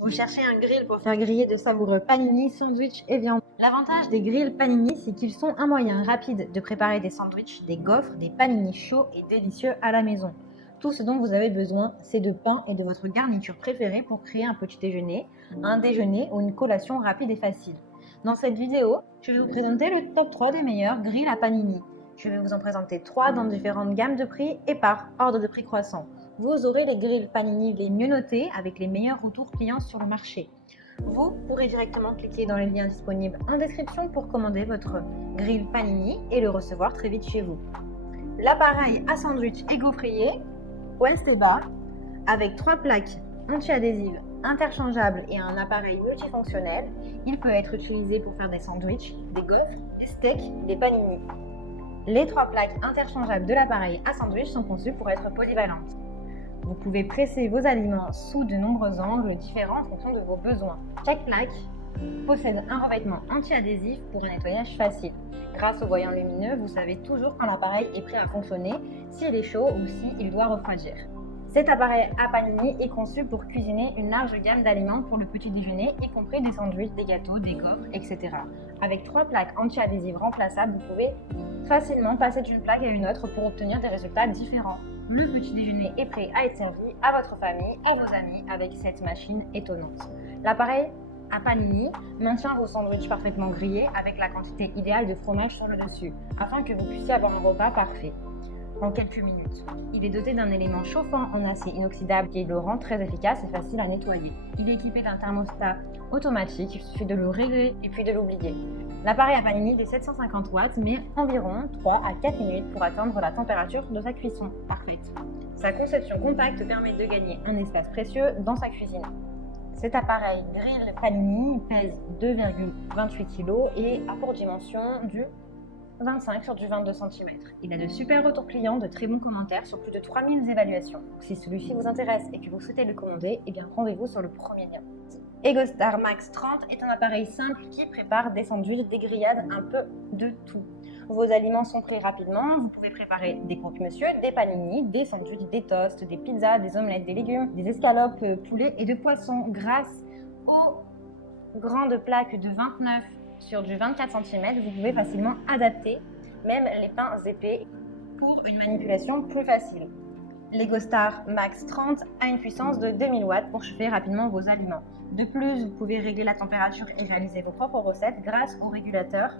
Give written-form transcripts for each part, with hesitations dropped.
Vous cherchez un grill pour faire griller de savoureux panini, sandwich et viande. L'avantage des grills panini, c'est qu'ils sont un moyen rapide de préparer des sandwichs, des gaufres, des panini chauds et délicieux à la maison. Tout ce dont vous avez besoin, c'est de pain et de votre garniture préférée pour créer un petit déjeuner, un déjeuner ou une collation rapide et facile. Dans cette vidéo, je vais vous présenter le top 3 des meilleurs grills à panini. Je vais vous en présenter 3 dans différentes gammes de prix et par ordre de prix croissant. Vous aurez les grilles panini les mieux notés avec les meilleurs retours clients sur le marché. Vous pourrez directement cliquer dans les liens disponibles en description pour commander votre grill panini et le recevoir très vite chez vous. L'appareil à sandwich et gaufrier Westeba avec 3 plaques anti-adhésives interchangeables et un appareil multifonctionnel, il peut être utilisé pour faire des sandwichs, des gaufres, des steaks, des panini. Les 3 plaques interchangeables de l'appareil à sandwich sont conçues pour être polyvalentes. Vous pouvez presser vos aliments sous de nombreux angles différents en fonction de vos besoins. Chaque plaque possède un revêtement anti-adhésif pour un nettoyage facile. Grâce aux voyants lumineux, vous savez toujours quand l'appareil est prêt à fonctionner, s'il est chaud ou s'il doit refroidir. Cet appareil à panini est conçu pour cuisiner une large gamme d'aliments pour le petit déjeuner, y compris des sandwichs, des gâteaux, des gaufres, etc. Avec 3 plaques anti-adhésives remplaçables, vous pouvez facilement passer d'une plaque à une autre pour obtenir des résultats différents. Le petit déjeuner est prêt à être servi à votre famille, à vos amis avec cette machine étonnante. L'appareil à panini maintient vos sandwichs parfaitement grillés avec la quantité idéale de fromage sur le dessus, afin que vous puissiez avoir un repas parfait en quelques minutes. Il est doté d'un élément chauffant en acier inoxydable qui le rend très efficace et facile à nettoyer. Il est équipé d'un thermostat automatique, il suffit de le régler et puis de l'oublier. L'appareil à panini de 750 watts met environ 3 à 4 minutes pour atteindre la température de sa cuisson parfaite. Sa conception compacte permet de gagner un espace précieux dans sa cuisine. Cet appareil grill panini pèse 2,28 kg et a pour dimension du 25 sur du 22 cm. Il a de super retours clients, de très bons commentaires sur plus de 3000 évaluations. Si celui-ci vous intéresse et que vous souhaitez le commander, eh bien rendez-vous sur le premier lien. EgoStar Max 30 est un appareil simple qui prépare des sandwichs, des grillades, un peu de tout. Vos aliments sont prêts rapidement, vous pouvez préparer des croque-monsieur, des panini, des sandwichs, des toasts, des pizzas, des omelettes, des légumes, des escalopes, poulet et de poisson grâce aux grandes plaques de 29 sur du 24 cm, vous pouvez facilement adapter même les pains épais pour une manipulation plus facile. L'EgoStar Max 30 a une puissance de 2000 watts pour chauffer rapidement vos aliments. De plus, vous pouvez régler la température et réaliser vos propres recettes grâce au régulateur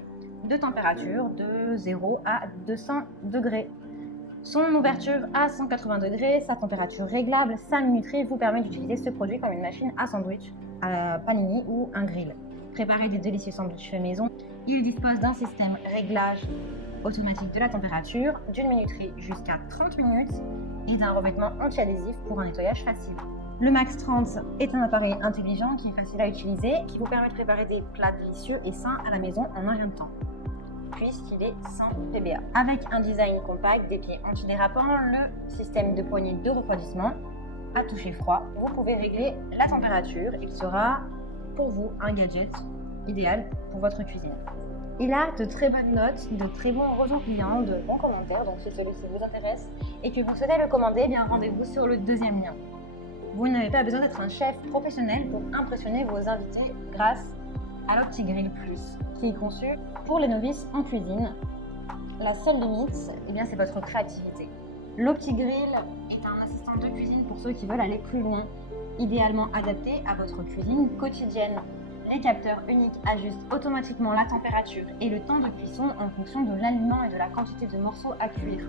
de température de 0 à 200 degrés. Son ouverture à 180 degrés, sa température réglable, sa minuterie vous permet d'utiliser ce produit comme une machine à sandwich, à panini ou un grill. Préparer des délicieux sandwichs faits maison, il dispose d'un système réglage automatique de la température, d'une minuterie jusqu'à 30 minutes et d'un revêtement anti-adhésif pour un nettoyage facile. Le Max 30 est un appareil intelligent qui est facile à utiliser, qui vous permet de préparer des plats délicieux et sains à la maison en un rien de temps, puisqu'il est sans PBA. Avec un design compact, des pieds antidérapants, le système de poignée de refroidissement à toucher froid, vous pouvez régler la température. Il sera pour vous un gadget idéal pour votre cuisine. Il a de très bonnes notes, de très bons retours clients, de bons commentaires, donc si celui-ci vous intéresse et que vous souhaitez le commander, eh bien rendez-vous sur le deuxième lien. Vous n'avez pas besoin d'être un chef professionnel pour impressionner vos invités grâce à l'OptiGrill Plus, qui est conçu pour les novices en cuisine. La seule limite, eh bien, c'est votre créativité. L'OptiGrill est un assistant de cuisine pour ceux qui veulent aller plus loin, idéalement adapté à votre cuisine quotidienne. Les capteurs uniques ajustent automatiquement la température et le temps de cuisson en fonction de l'aliment et de la quantité de morceaux à cuire.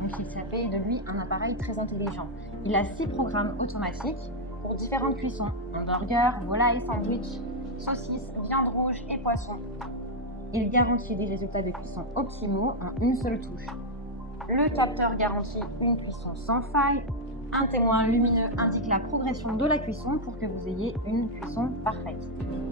Donc il s'appelle de lui un appareil très intelligent. Il a 6 programmes automatiques pour différentes cuissons, hamburger, volaille, sandwich, saucisses, viande rouge et poisson. Il garantit des résultats de cuisson optimaux en une seule touche. Le capteur garantit une cuisson sans faille. Un témoin lumineux indique la progression de la cuisson pour que vous ayez une cuisson parfaite.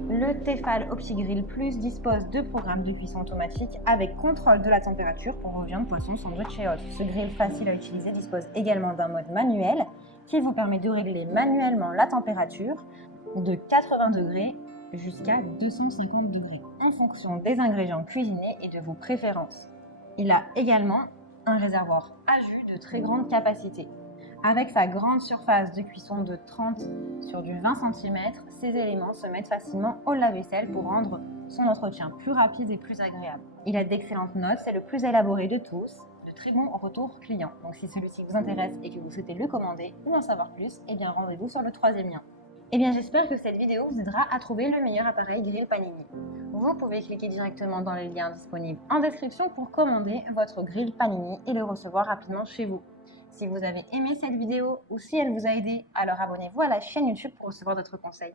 Le Tefal OptiGrill Plus dispose de programmes de cuisson automatique avec contrôle de la température pour vos viandes, poissons, sandwich et autres. Ce grill facile à utiliser dispose également d'un mode manuel qui vous permet de régler manuellement la température de 80 degrés jusqu'à 250 degrés en fonction des ingrédients cuisinés et de vos préférences. Il a également un réservoir à jus de très grande capacité. Avec sa grande surface de cuisson de 30 sur du 20 cm, ces éléments se mettent facilement au lave-vaisselle pour rendre son entretien plus rapide et plus agréable. Il a d'excellentes notes, c'est le plus élaboré de tous, de très bons retours clients. Donc si celui-ci vous intéresse et que vous souhaitez le commander ou en savoir plus, eh bien rendez-vous sur le troisième lien. Eh bien j'espère que cette vidéo vous aidera à trouver le meilleur appareil grill panini. Vous pouvez cliquer directement dans les liens disponibles en description pour commander votre grill panini et le recevoir rapidement chez vous. Si vous avez aimé cette vidéo ou si elle vous a aidé, alors abonnez-vous à la chaîne YouTube pour recevoir d'autres conseils.